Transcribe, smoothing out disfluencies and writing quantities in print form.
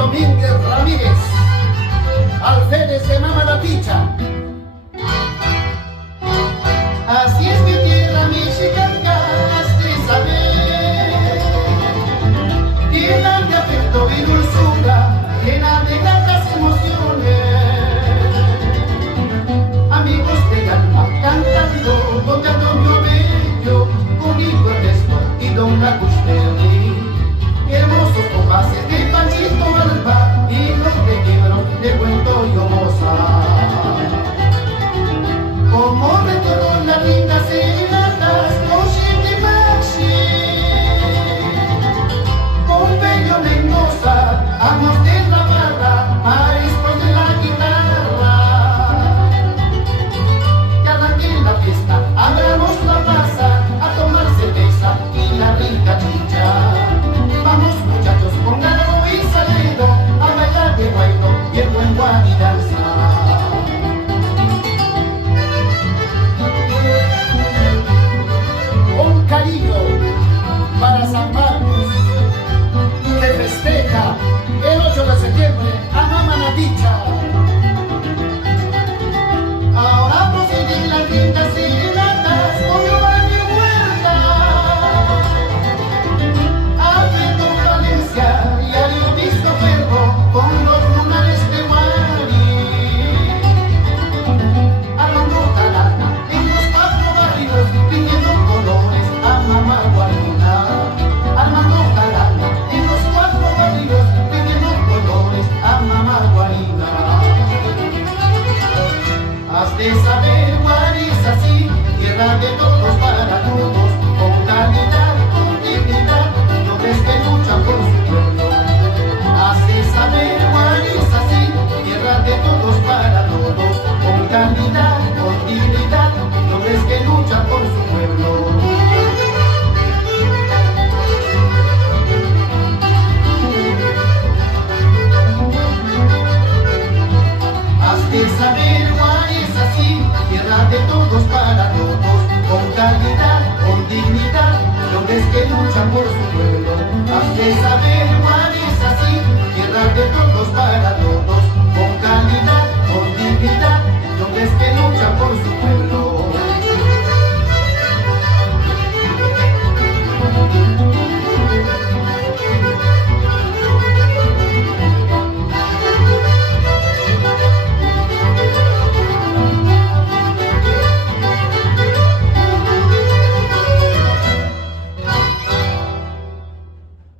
Domínguez Ramírez, alférez de Mamanaticha. Así es mi tierra, mi chicancaste saber, llena de afecto y dulzura, llena de gratas emociones. Amigos de alma cantando, donde Antonio Bello, conmigo Ernesto y Don Lacustelli, hermosos compases de Panchito Alba y los pequeños de Cuento y Moza. Como retorno las lindas serenatas, Oshiti Maxi, Pompeyo Mendoza, amos de la barra, maestros de la guitarra. Que arranque la fiesta, abramos la plaza, a tomar cerveza y la rica chicha. Vamos muchachos con Garo y Saledo, a bailar de guayno y el buen guanidanza. Para San Marcos, que festeja el 8 de septiembre a Mamanaticha. Ahora prosiguen las lindas serenatas con Giovanni Huerta, Alfredo Valencia y Ariovisto Ferro con los lunares de Mari. Armando Galana en los 4 barrios pidiendo colores a Mamá Guarina. Armando Galana en los 4 barrios pidiendo colores a Mamá Guarina. Has de saber, Guari es así, tierra de todos para todos, con calidad, con dignidad, hombres que luchan por su pueblo. Has de saber, Guari es así, tierra de todos para todos, con calidad, con dignidad, hombres que luchan por su pueblo. Has de saber, Guari es así, tierra de todos para todos, con calidad, con dignidad, hombres que luchan por su